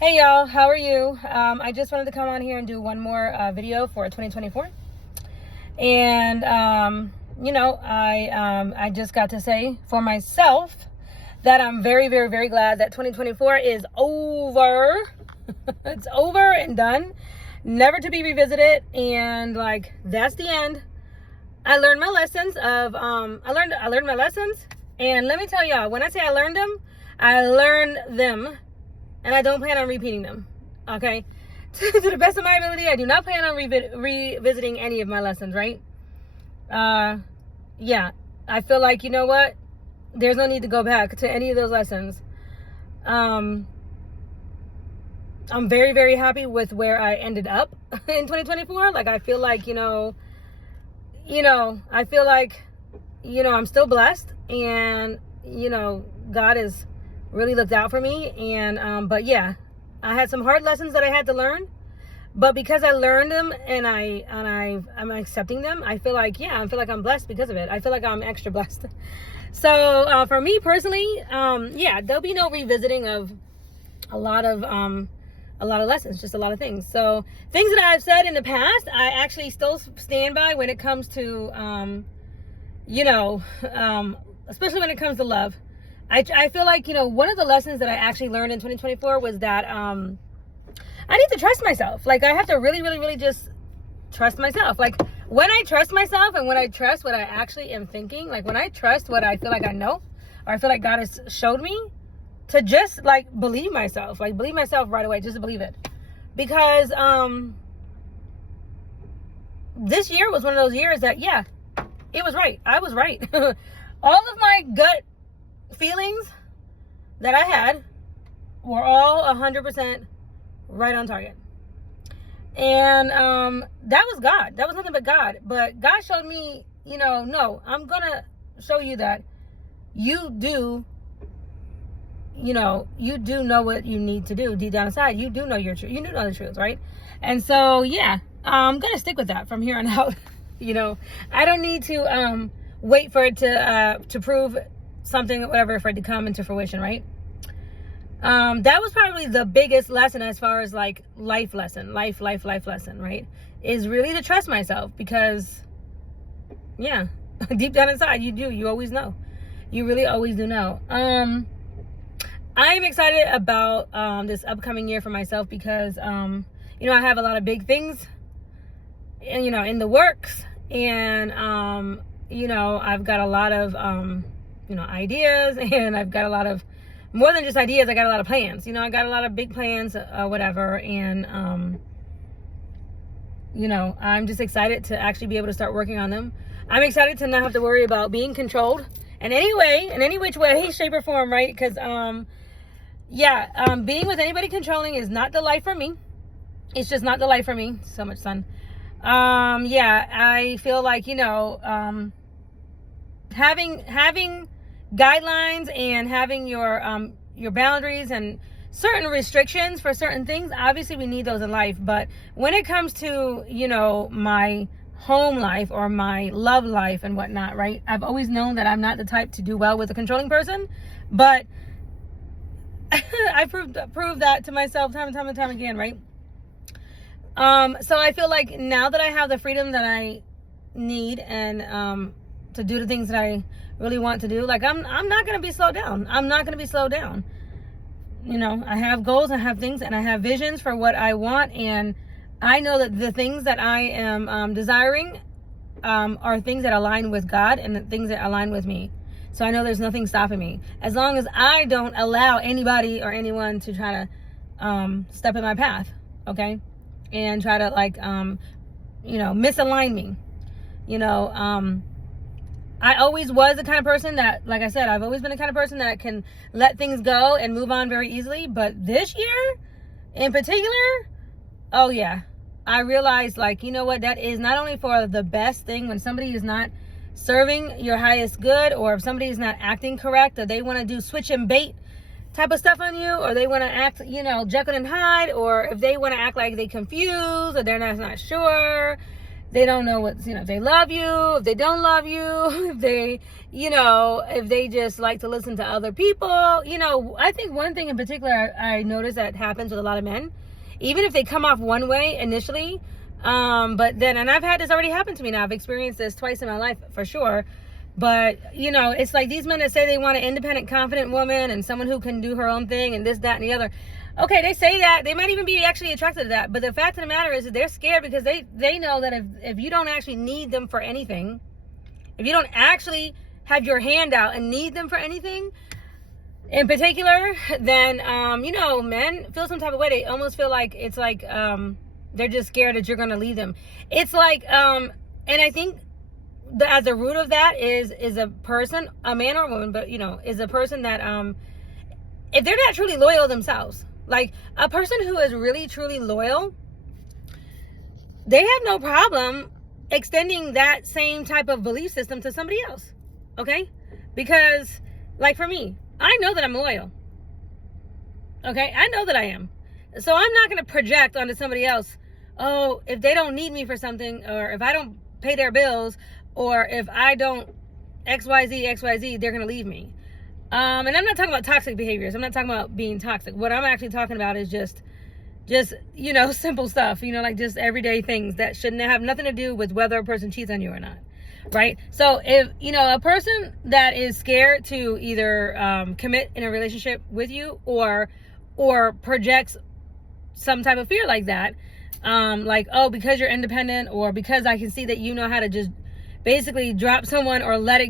Hey y'all, how are you? I just wanted to come on here and do one more video for 2024. And I just got to say for myself that I'm very, very, very glad that 2024 is over. It's over and done, never to be revisited. And like, that's the end. I learned my lessons I learned my lessons. And let me tell y'all, when I say I learned them. And I don't plan on repeating them, okay? To the best of my ability, I do not plan on revisiting any of my lessons, right? Yeah, I feel like, you know what? There's no need to go back to any of those lessons. I'm very, very happy with where I ended up in 2024. Like, I feel like, I feel like, I'm still blessed. And, God is really looked out for me. And but yeah, I had some hard lessons that I had to learn, but because I learned them and I'm accepting them, I feel like I'm blessed because of it. I feel like I'm extra blessed. So for me personally, there'll be no revisiting of a lot of lessons, just a lot of things. So things that I've said in the past, I actually still stand by when it comes to especially when it comes to love. I feel like, one of the lessons that I actually learned in 2024 was that I need to trust myself. Like, I have to really, really, really just trust myself. Like, when I trust myself and when I trust what I actually am thinking, like when I trust what I feel like I know, or I feel like God has showed me, to just like believe myself right away, just to believe it. Because this year was one of those years that, yeah, it was right. I was right. All of my gut feelings that I had were all 100% right on target. And that was God. That was nothing but God. But God showed me, no, I'm going to show you that you do know what you need to do deep down inside. You do know your truth. You do know the truth, right? And so, yeah, I'm going to stick with that from here on out. I don't need to wait for it to prove something, whatever, for it to come into fruition, right? That was probably the biggest lesson as far as like life lesson, right? Is really to trust myself, because yeah, deep down inside, you always know. You really always do know. I'm excited about this upcoming year for myself because, I have a lot of big things, and, in the works, and, I've got a lot of, ideas, and I've got a lot of, more than just ideas, I got a lot of plans. I got a lot of big plans, whatever. And, I'm just excited to actually be able to start working on them. I'm excited to not have to worry about being controlled in any which way, shape, or form, right? Because, being with anybody controlling is not the life for me. It's just not the life for me. So much sun. I feel like, having guidelines and having your boundaries and certain restrictions for certain things, obviously we need those in life. But when it comes to, my home life or my love life and whatnot, right? I've always known that I'm not the type to do well with a controlling person, but I proved that to myself time and time again, right? So I feel like now that I have the freedom that I need and to do the things that I really want to do, like I'm not going to be slowed down. I'm not going to be slowed down. I have goals, I have things, and I have visions for what I want, and I know that the things that I am desiring are things that align with God and the things that align with me. So I know there's nothing stopping me, as long as I don't allow anybody or anyone to try to step in my path, okay, and try to misalign me. I always was the kind of person that, like I said, I've always been the kind of person that can let things go and move on very easily. But this year in particular, oh yeah, I realized, that is not only for the best thing when somebody is not serving your highest good, or if somebody is not acting correct, or they want to do switch and bait type of stuff on you, or they want to act, Jekyll and Hyde, or if they want to act like they confused or they're not sure. They don't know what, if they love you, if they don't love you, if they, if they just like to listen to other people. I think one thing in particular I notice that happens with a lot of men, even if they come off one way initially, but then, and I've had this already happen to me now. I've experienced this twice in my life for sure. But, it's like these men that say they want an independent, confident woman and someone who can do her own thing and this, that, and the other. Okay, they say that. They might even be actually attracted to that. But the fact of the matter is that they're scared because they know that if you don't actually need them for anything, if you don't actually have your hand out and need them for anything in particular, then, men feel some type of way. They almost feel like it's like they're just scared that you're going to leave them. It's like, and I think, as a root of that is a person, a man or a woman, but is a person that if they're not truly loyal themselves, like a person who is really truly loyal, they have no problem extending that same type of belief system to somebody else. Okay? Because like for me, I know that I'm loyal. Okay? I know that I am. So I'm not going to project onto somebody else, oh, if they don't need me for something, or if I don't pay their bills, or if I don't XYZ, they're going to leave me. And I'm not talking about toxic behaviors. I'm not talking about being toxic. What I'm actually talking about is just simple stuff, like just everyday things that shouldn't have nothing to do with whether a person cheats on you or not. Right? So if, a person that is scared to either commit in a relationship with you or projects some type of fear like that, like, oh, because you're independent, or because I can see that you know how to just basically drop someone or let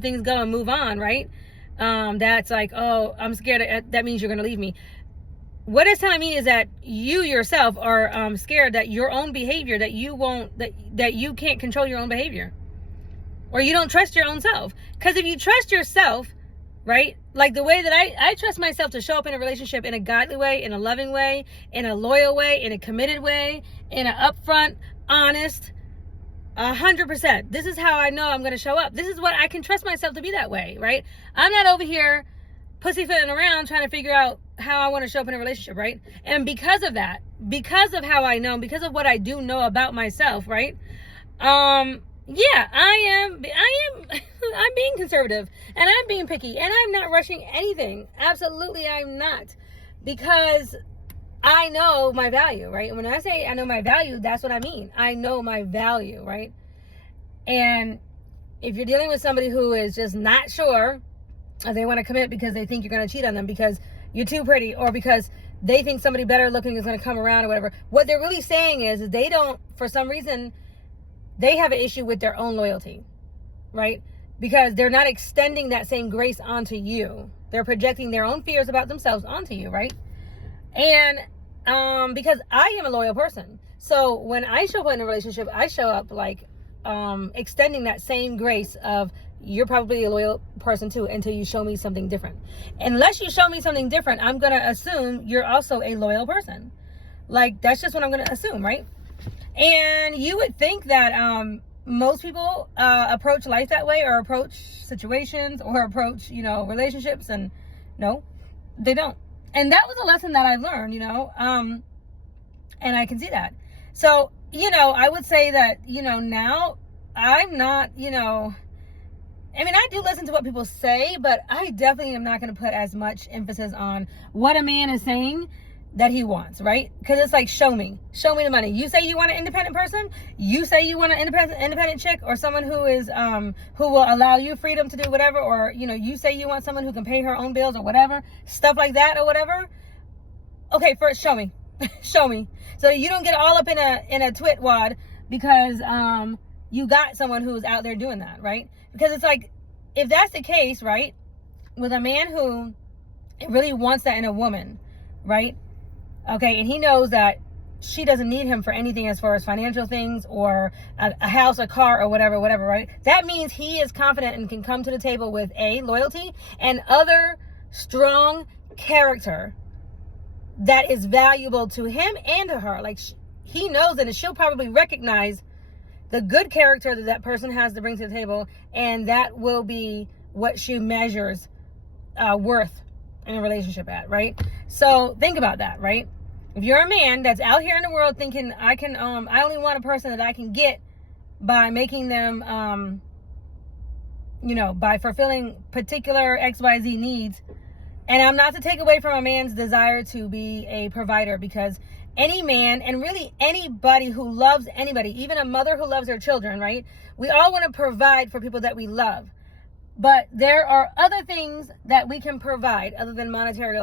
things go and move on, right? That's like, oh, I'm scared. That means you're going to leave me. What it's telling me is that you yourself are scared that your own behavior, that you can't control your own behavior, or you don't trust your own self. Because if you trust yourself, right? Like the way that I trust myself to show up in a relationship in a godly way, in a loving way, in a loyal way, in a committed way, in an upfront, honest, 100%. This is how I know I'm going to show up. This is what I can trust myself to be that way, right? I'm not over here pussyfooting around trying to figure out how I want to show up in a relationship, right? And because of that, because of how I know, because of what I do know about myself, right? Yeah, I'm being conservative, and I'm being picky, and I'm not rushing anything. Absolutely, I'm not, because I know my value, right? When I say I know my value, that's what I mean. I know my value, right? And if you're dealing with somebody who is just not sure if they want to commit because they think you're going to cheat on them because you're too pretty, or because they think somebody better looking is going to come around or whatever, what they're really saying is they don't, for some reason, they have an issue with their own loyalty, right? Because they're not extending that same grace onto you. They're projecting their own fears about themselves onto you, right? And because I am a loyal person. So when I show up in a relationship, I show up like extending that same grace of, you're probably a loyal person too until you show me something different. Unless you show me something different, I'm going to assume you're also a loyal person. Like, that's just what I'm going to assume, right? And you would think that most people approach life that way, or approach situations, or approach, relationships, and no, they don't. And that was a lesson that I learned, and I can see that. So, I would say that, now I'm not, I do listen to what people say, but I definitely am not going to put as much emphasis on what a man is saying that he wants, right? Because it's like, show me the money. You say you want an independent person, you say you want an independent chick, or someone who is who will allow you freedom to do whatever, or you say you want someone who can pay her own bills or whatever, stuff like that or whatever. Okay, first show me. Show me, so you don't get all up in a twit wad because you got someone who's out there doing that, right? Because it's like, if that's the case, right, with a man who really wants that in a woman, right? Okay, and he knows that she doesn't need him for anything as far as financial things, or a house, a car, or whatever, right? That means he is confident and can come to the table with loyalty and other strong character that is valuable to him and to her. Like, he knows that she'll probably recognize the good character that person has to bring to the table, and that will be what she measures worth in a relationship at, right? So think about that, right? If you're a man that's out here in the world thinking, I only want a person that I can get by making them, by fulfilling particular XYZ needs. And I'm not to take away from a man's desire to be a provider, because any man, and really anybody who loves anybody, even a mother who loves her children, right? We all want to provide for people that we love. But there are other things that we can provide other than monetary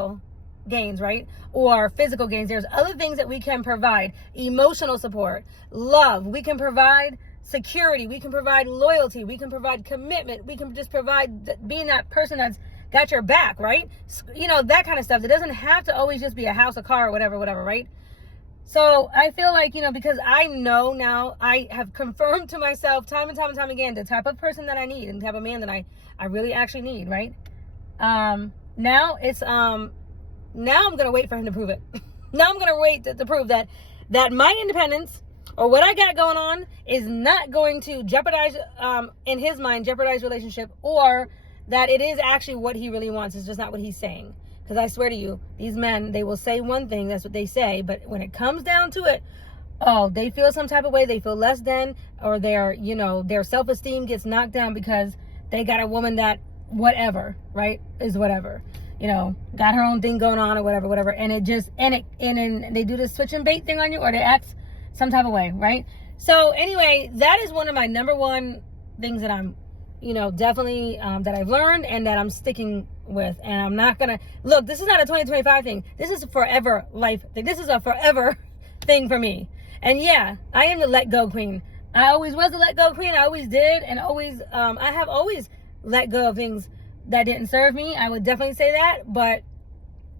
gains, right? Or physical gains. There's other things that we can provide. Emotional support, love. We can provide security. We can provide loyalty. We can provide commitment. We can just provide being that person that's got your back, right? That kind of stuff. It doesn't have to always just be a house, a car, or whatever, right? So I feel like, because I know now, I have confirmed to myself time and time again the type of person that I need and the type of man that I really actually need, right? Now I'm going to wait for him to prove it. Now I'm going to wait to prove that my independence or what I got going on is not going to jeopardize, in his mind, jeopardize relationship, or that it is actually what he really wants. It's just not what he's saying. Because I swear to you, these men, they will say one thing, that's what they say, but when it comes down to it, they feel some type of way, they feel less than, or their self-esteem gets knocked down because they got a woman that whatever, right, is whatever, got her own thing going on or whatever, and then they do this switch and bait thing on you, or they act some type of way, right? So anyway, that is one of my number one things that I'm, definitely, that I've learned and that I'm sticking with. And I'm not gonna look, this is not a 2025 thing. This is a forever life thing. This is a forever thing for me. And yeah, I am the let go queen. I always was the let go queen. I always did, and always I have always let go of things that didn't serve me. I would definitely say that, but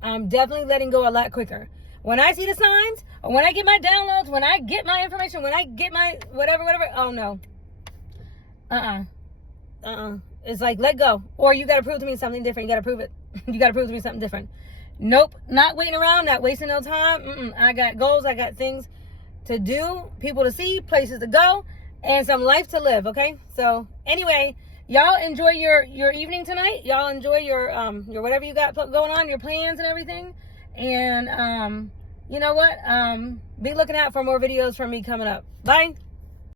I'm definitely letting go a lot quicker. When I see the signs, or when I get my downloads, when I get my information, when I get my whatever, oh no. It's like, let go. Or you got to prove to me something different. You got to prove it. You got to prove to me something different. Nope. Not waiting around. Not wasting no time. I got goals. I got things to do. People to see. Places to go. And some life to live. Okay? So, anyway, y'all enjoy your evening tonight. Y'all enjoy your whatever you got going on. Your plans and everything. And, you know what? Be looking out for more videos from me coming up. Bye.